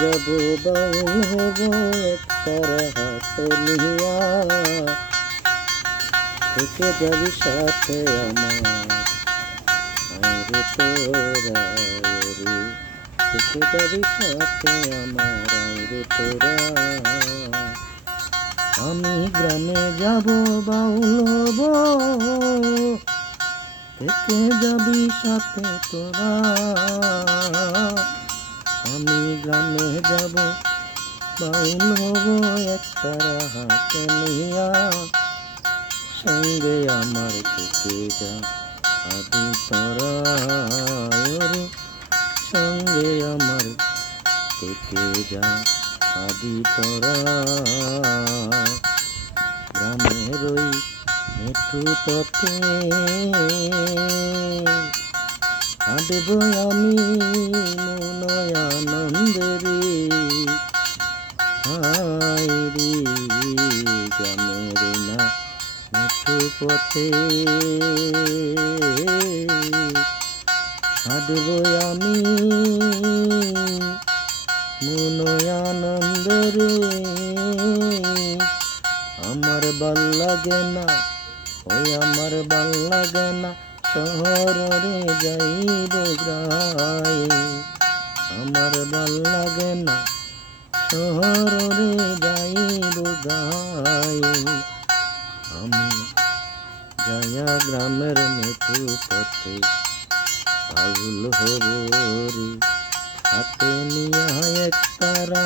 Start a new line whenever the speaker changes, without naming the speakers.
যাব বাউল হব একতার হাতে নিয়া। থেকে যাবি সাথে আমার, আরে তোরা থেকে যাবি সাথে আমার, আরে তোরা। আমি গ্রামে যাব বাউল হব থেকে যাবি সাথে তোরা। আমি গ্রামে যাব বাউল হব একতারা হাতে নিয়া। সঙ্গে আমার থেকে যা আদি তোরা সঙ্গে আমার থেকে যা আদি তোরা গ্রামের ওই মেঠু পথে। হাঁটব আমি পথে। হাঁটব আমি মনয়ানন্দরে আমার ভালো লাগে না, ওই আমার ভালো লাগে না, শহরে যাইব গ্রায়ে আমার ভালো লাগে না, শহরে যায়া গ্রামের মেঠু পথে। পাগল হব রে হাতে নিয়ে তারা।